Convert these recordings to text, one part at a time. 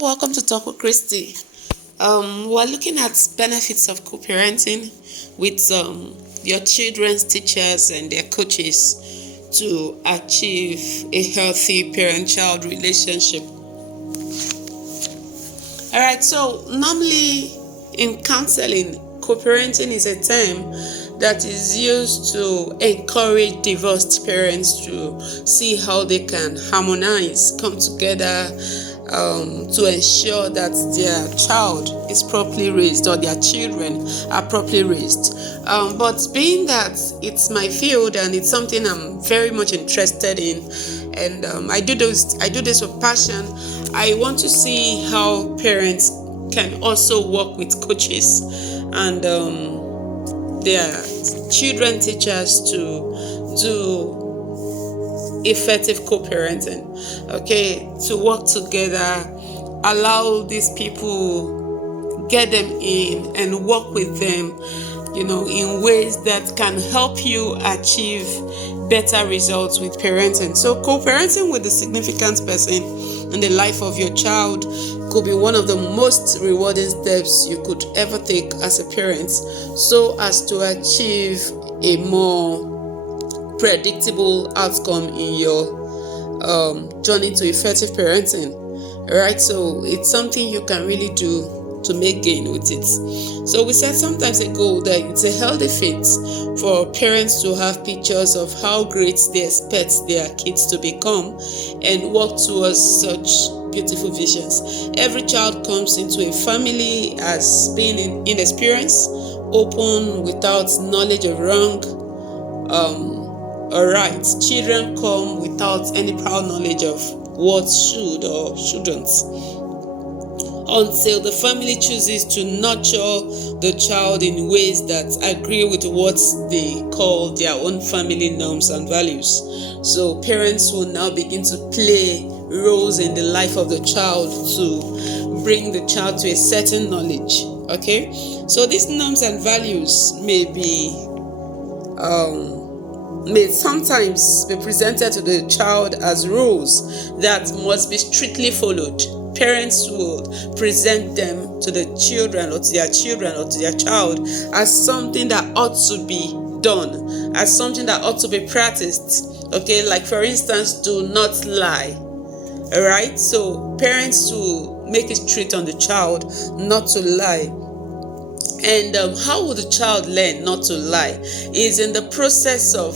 welcome to Talk with Christie. We're looking at benefits of co-parenting with your children's teachers and their coaches to achieve a healthy parent-child relationship. All right, so normally in counseling, co-parenting is a term that is used to encourage divorced parents to see how they can harmonize, come together, to ensure that their child is properly raised or their children are properly raised. But being that it's my field and it's something I'm very much interested in, and I do this with passion, I want to see how parents can also work with coaches and their children teachers to do effective co-parenting, to work together, allow these people, get them in and work with them, in ways that can help you achieve better results with parenting. So co-parenting with a significant person in the life of your child could be one of the most rewarding steps you could ever take as a parent, so as to achieve a more predictable outcome in your journey to effective parenting. All right, so it's something you can really do to make gain with it. So we said some time ago that it's a healthy fit for parents to have pictures of how great they expect their kids to become and work towards such beautiful visions. Every child comes into a family as being inexperienced, open, without knowledge of wrong or right. Children come without any prior knowledge of what should or shouldn't, until the family chooses to nurture the child in ways that agree with what they call their own family norms and values. So parents will now begin to play roles in the life of the child to bring the child to a certain knowledge. Okay, so these norms and values may sometimes be presented to the child as rules that must be strictly followed. Parents will present them to the children or to their children or to their child as something that ought to be done, as something that ought to be practiced. Okay, like for instance, do not lie. All right, so parents will make it strict on the child not to lie. And how will the child learn not to lie? Is in the process of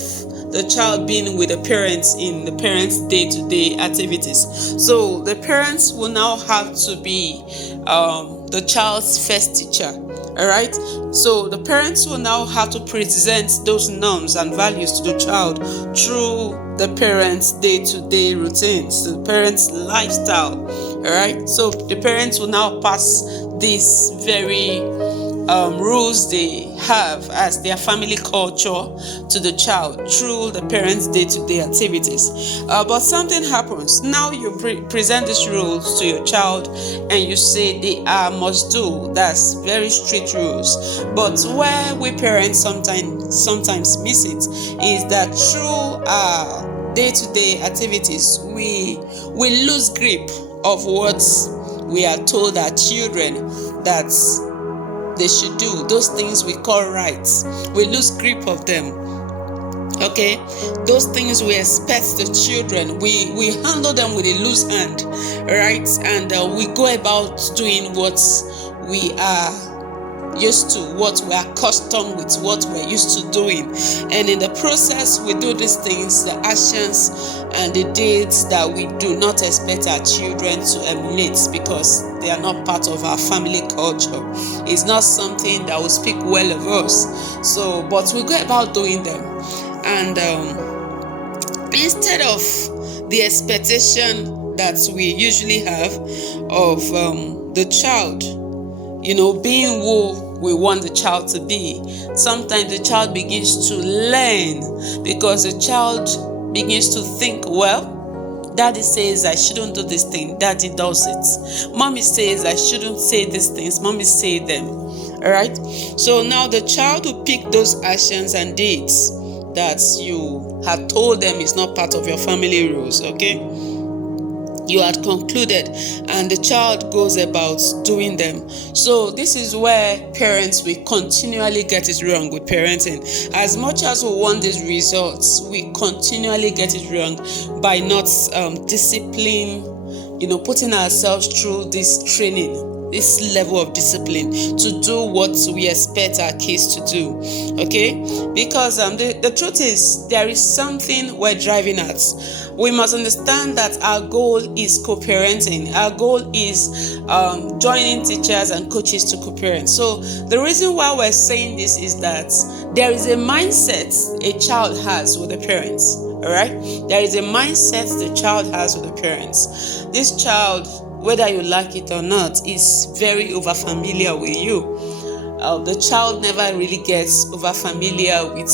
the child being with the parents in the parents' day-to-day activities. So the parents will now have to be the child's first teacher. All right. So the parents will now have to present those norms and values to the child through the parents' day-to-day routines, the parents' lifestyle. All right. So the parents will now pass these very rules they have as their family culture to the child through the parents' day-to-day activities. But something happens. Now you present these rules to your child and you say they are must do. That's very strict rules. But where we parents sometimes miss it is that through our day-to-day activities, we lose grip of what we are told our children that they should do, those things we call rights. We lose grip of them. Okay, those things we expect the children, we handle them with a loose hand, right? And we go about doing what we are used to, what we are accustomed with, what we're used to doing. And in the process, we do these things, the actions and the deeds that we do not expect our children to emulate because they are not part of our family culture. It's not something that will speak well of us. So, but we go about doing them. And instead of the expectation that we usually have of the child, being who we want the child to be, sometimes the child begins to learn because the child begins to think, well, Daddy says I shouldn't do this thing, Daddy does it. Mommy says I shouldn't say these things, Mommy say them. All right. So now the child will pick those actions and deeds that you have told them is not part of your family rules. Okay. you had concluded, and the child goes about doing them. So this is where parents will continually get it wrong with parenting. As much as we want these results, we continually get it wrong by not discipline, putting ourselves through this training, this level of discipline to do what we expect our kids to do. Okay, because the truth is, there is something we're driving at. We must understand that our goal is co-parenting. Our goal is joining teachers and coaches to co-parent. So the reason why we're saying this is that there is a mindset a child has with the parents. All right, there is a mindset the child has with the parents. This child, whether you like it or not, is very over-familiar with you. The child never really gets over-familiar with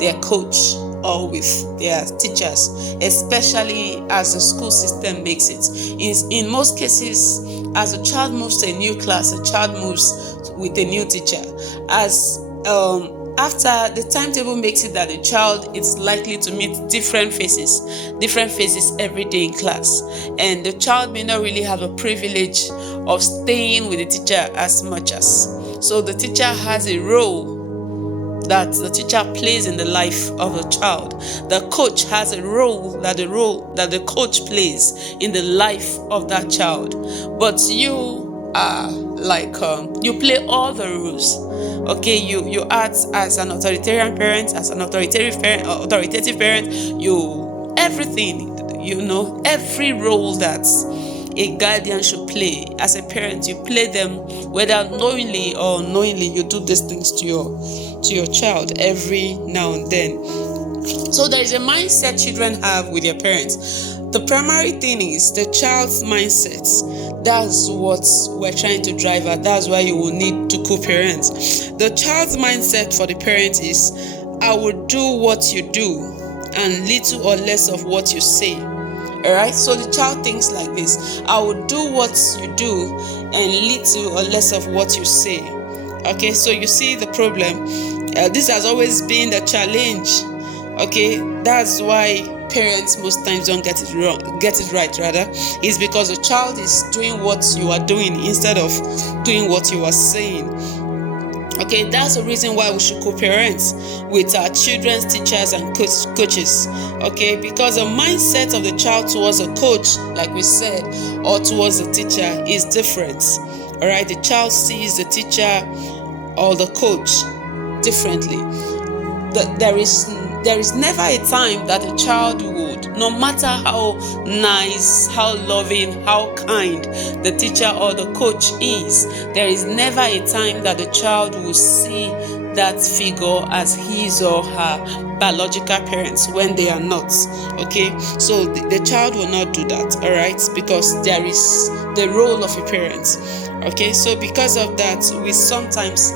their coach or with their teachers, especially as the school system makes it. In most cases, as a child moves to a new class, a child moves with a new teacher. After the timetable makes it that the child is likely to meet different faces every day in class, and the child may not really have a privilege of staying with the teacher as much as. So the teacher has a role that the teacher plays in the life of the child. The coach has a role that the coach plays in the life of that child. But you are like you play all the roles. Okay, you act as an authoritarian parent, as an authoritative parent, you everything, every role that a guardian should play as a parent, you play them, whether knowingly or unknowingly. You do these things to your child every now and then. So there is a mindset children have with their parents. The primary thing is the child's mindset. That's what we're trying to drive at. That's why you will need to co-parent. The child's mindset for the parent is, I will do what you do and little or less of what you say. All right, so the child thinks like this: I will do what you do and little or less of what you say. Okay, so you see the problem. This has always been the challenge. Okay, that's why parents most times don't get it right rather, is because the child is doing what you are doing instead of doing what you are saying. Okay, that's the reason why we should co-parent with our children's teachers and coaches. Okay, because the mindset of the child towards a coach, like we said, or towards the teacher is different. All right, the child sees the teacher or the coach differently. There is never a time that a child would, no matter how nice, how loving, how kind the teacher or the coach is, there is never a time that the child will see that figure as his or her biological parents when they are not. Okay, so the child will not do that, all right, because there is the role of a parent. Okay, so because of that, we sometimes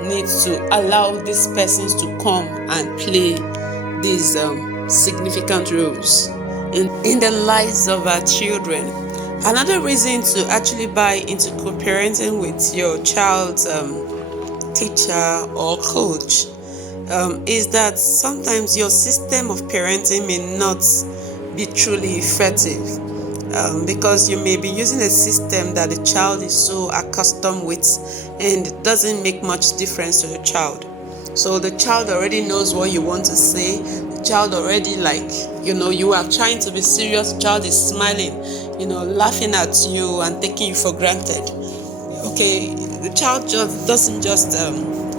need to allow these persons to come and play these significant roles in the lives of our children. Another reason to actually buy into co-parenting with your child's teacher or coach is that sometimes your system of parenting may not be truly effective. Because you may be using a system that the child is so accustomed with, and it doesn't make much difference to the child. So the child already knows what you want to say. The child already, you are trying to be serious. The child is smiling, laughing at you and taking you for granted. Okay, the child doesn't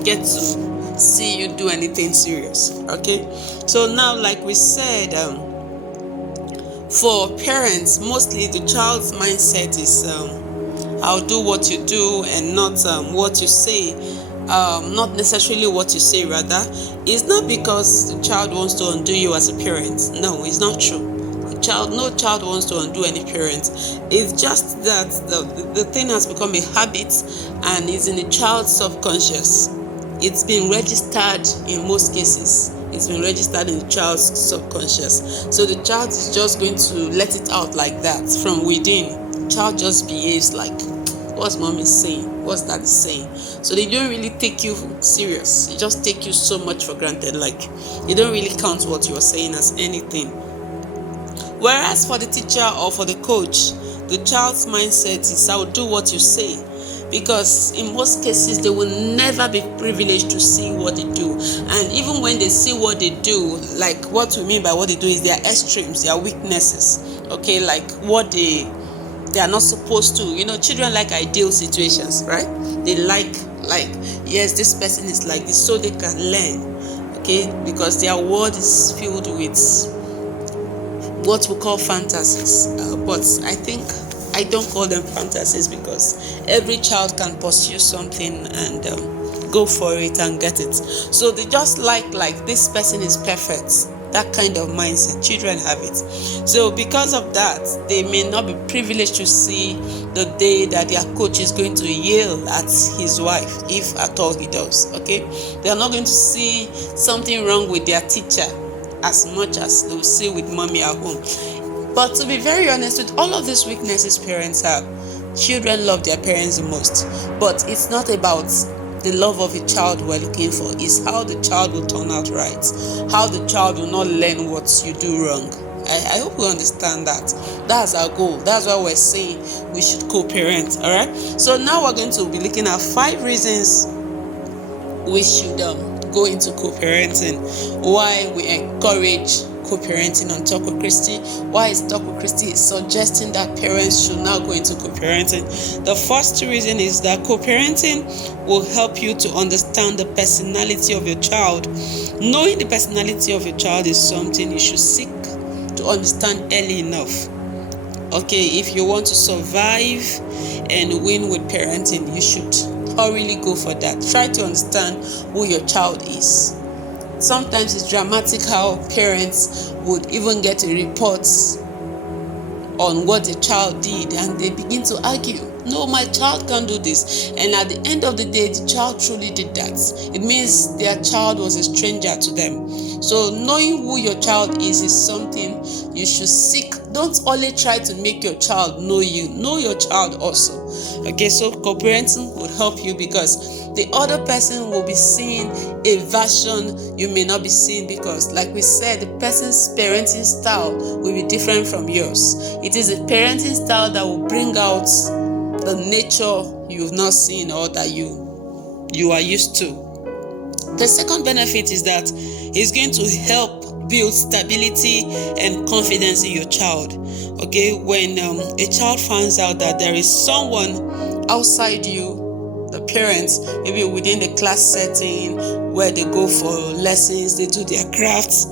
get to see you do anything serious. Okay, so now, like we said, for parents, mostly the child's mindset is I'll do what you do and not what you say. Not necessarily what you say, rather. It's not because the child wants to undo you as a parent. No, it's not true. No child wants to undo any parent. It's just that the thing has become a habit and is in the child's subconscious. It's been registered in most cases. It's been registered in the child's subconscious. So the child is just going to let it out like that from within. The child just behaves like, what's mommy saying? What's daddy saying? So they don't really take you serious. They just take you so much for granted. Like, they don't really count what you are saying as anything. Whereas for the teacher or for the coach, the child's mindset is, I will do what you say. Because in most cases, they will never be privileged to see what they do. And even when they see what they do, like what we mean by what they do is their extremes, their weaknesses, okay, like what they are not supposed to. Children like ideal situations, right? They like, yes, this person is like this, so they can learn, okay, because their world is filled with what we call fantasies. But I don't call them fantasies, because every child can pursue something and go for it and get it. So they just like this person is perfect. That kind of mindset, children have it. So because of that, they may not be privileged to see the day that their coach is going to yell at his wife, if at all he does, okay? They are not going to see something wrong with their teacher as much as they will see with mommy at home. But to be very honest, with all of these weaknesses parents have, children love their parents the most. But it's not about the love of a child we're looking for. It's how the child will turn out right, how the child will not learn what you do wrong. I hope you understand that. That's our goal. That's why we're saying we should co-parent. All right. So now we're going to be looking at 5 reasons we should go into co-parenting. Why we encourage co-parenting on Talk With Christie. Why is Talk With Christie suggesting that parents should now go into co-parenting? The first reason is that co-parenting will help you to understand the personality of your child. Knowing the personality of your child is something you should seek to understand early enough. Okay, if you want to survive and win with parenting, you should thoroughly go for that. Try to understand who your child is. Sometimes it's dramatic how parents would even get a report on what the child did, and they begin to argue. No, my child can't do this. And at the end of the day, the child truly did that. It means their child was a stranger to them. So knowing who your child is something you should seek. Don't only try to make your child know you. Know your child also. Okay, so co-parenting will help you, because the other person will be seeing a version you may not be seeing, because like we said, the person's parenting style will be different from yours. It is a parenting style that will bring out the nature you've not seen or that you are used to. The second benefit is that it's going to help build stability and confidence in your child. Okay, when a child finds out that there is someone outside you, the parents, maybe within the class setting where they go for lessons, they do their crafts,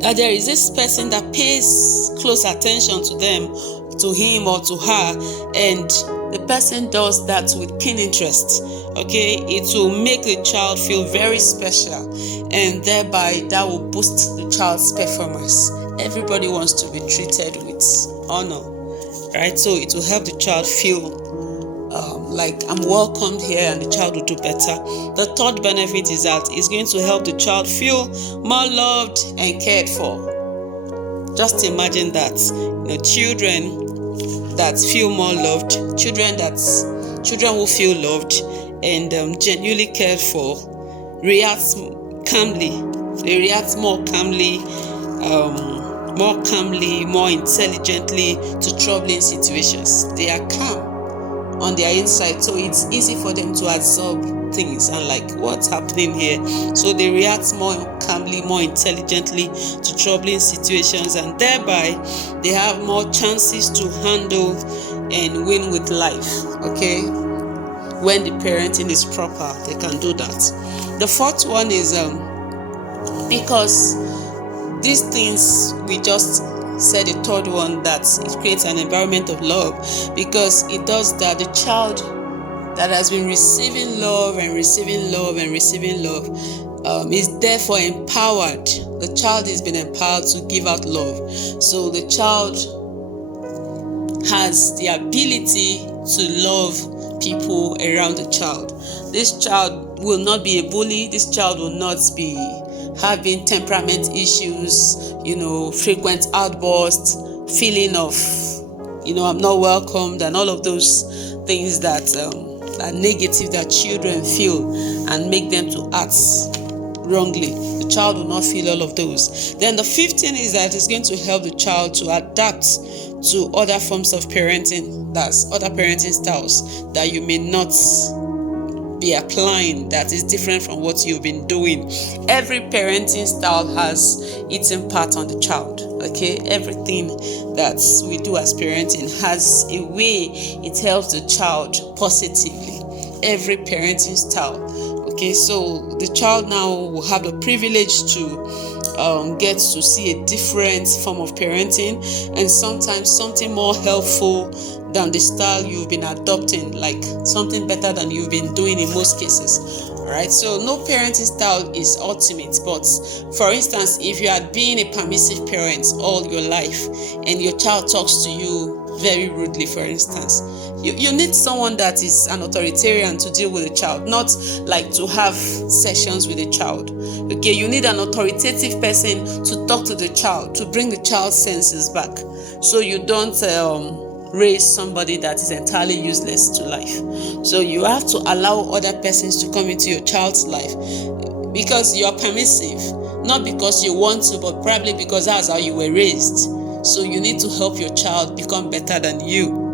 that there is this person that pays close attention to them, to him or to her, and the person does that with keen interest. Okay, it will make the child feel very special, and thereby that will boost the child's performance. Everybody wants to be treated with honor, right? So it will help the child feel like I'm welcomed here, and the child will do better. The third benefit is that it's going to help the child feel more loved and cared for. Just imagine that, children that feel more loved, children who feel loved and genuinely cared for, react calmly. They react more calmly, more intelligently to troubling situations. They are calm on their inside, so it's easy for them to absorb things and like, what's happening here? So they react more calmly, more intelligently to troubling situations, and thereby they have more chances to handle and win with life. Okay, when the parenting is proper, they can do that. The fourth one is because these things we just said, the third one, that it creates an environment of love, because it does that. The child that has been receiving love and receiving love and receiving love is therefore empowered. The child has been empowered to give out love. So the child has the ability to love people around the child. This child will not be a bully. This child will not be having temperament issues, frequent outbursts, feeling of, I'm not welcomed, and all of those things that are negative that children feel and make them to act wrongly. The child will not feel all of those. Then the fifth thing is that it's going to help the child to adapt to other forms of parenting, that's other parenting styles that you may not be applying, that is different from what you've been doing. Every parenting style has its impact on the child. Okay, everything that we do as parenting has a way it helps the child positively. Every parenting style. Okay, so the child now will have the privilege to get to see a different form of parenting, and sometimes something more helpful than the style you've been adopting, like something better than you've been doing in most cases. Alright, so no parenting style is ultimate, but for instance, if you had been a permissive parent all your life and your child talks to you very rudely, for instance, you need someone that is an authoritarian to deal with the child, not like to have sessions with the child. Okay, you need an authoritative person to talk to the child, to bring the child's senses back, so you don't raise somebody that is entirely useless to life. So you have to allow other persons to come into your child's life because you're permissive, not because you want to, but probably because that's how you were raised. So you need to help your child become better than you.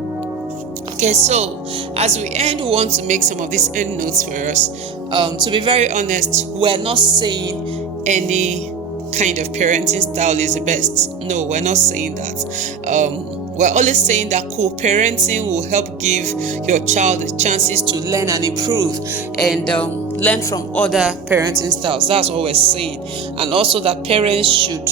Okay, so as we end, we want to make some of these end notes for us. To be very honest, we're not saying any kind of parenting style is the best. No, we're not saying that. We're always saying that co-parenting will help give your child the chances to learn and improve and learn from other parenting styles. That's what we're saying. And also that parents should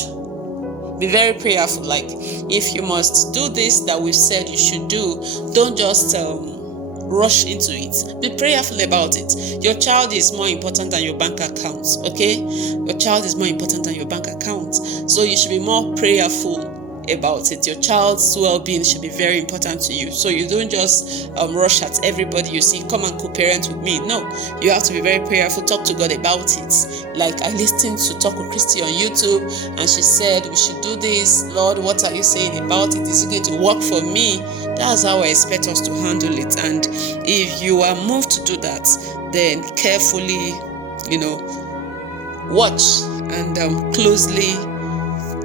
be very prayerful. Like, if you must do this that we've said you should do, don't just rush into it. Be prayerful about it. Your child is more important than your bank account. Okay, your child is more important than your bank account, so you should be more prayerful about it. Your child's well-being should be very important to you, so you don't just rush at everybody you see, come and co-parent with me. No, you have to be very prayerful. Talk to God about it. Like, I listened to Talk with Christie on YouTube, and she said we should do this. Lord, what are you saying about it? Is it going to work for me? That's how I expect us to handle it. And if you are moved to do that, then carefully, watch and closely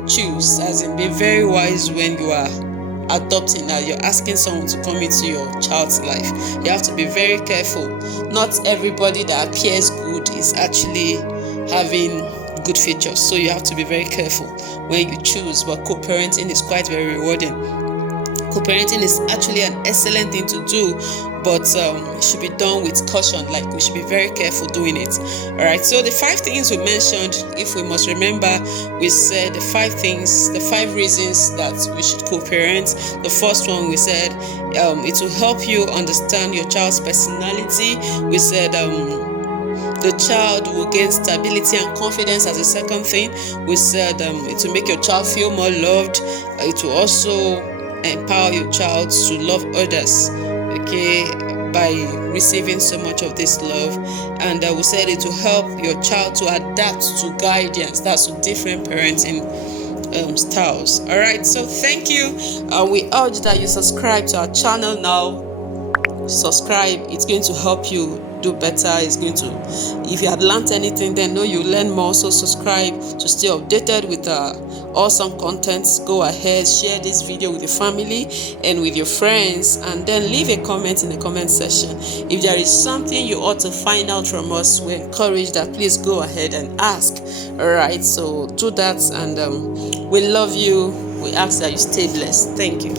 choose, as in be very wise when you are adopting, that you're asking someone to come into your child's life. You have to be very careful. Not everybody that appears good is actually having good features, so you have to be very careful when you choose. But co-parenting is quite very rewarding. Co-parenting is actually an excellent thing to do, but it should be done with caution. Like, we should be very careful doing it. All right, so the 5 things we mentioned, if we must remember, we said the 5 reasons that we should co-parent. The first one, we said it will help you understand your child's personality. We said the child will gain stability and confidence as a second thing. We said it will make your child feel more loved. It will also empower your child to love others, okay, by receiving so much of this love. And we said it will help your child to adapt to guidance, that's to different parenting styles. All right, so thank you. We urge that you subscribe to our channel now. Subscribe, it's going to help you do better. It's going to, if you had learned anything, then know you learn more. So subscribe to stay updated with awesome contents. Go ahead, share this video with your family and with your friends, and then leave a comment in the comment section. If there is something you ought to find out from us, we encourage that. Please go ahead and ask. All right, so do that, and we love you. We ask that you stay blessed. Thank you.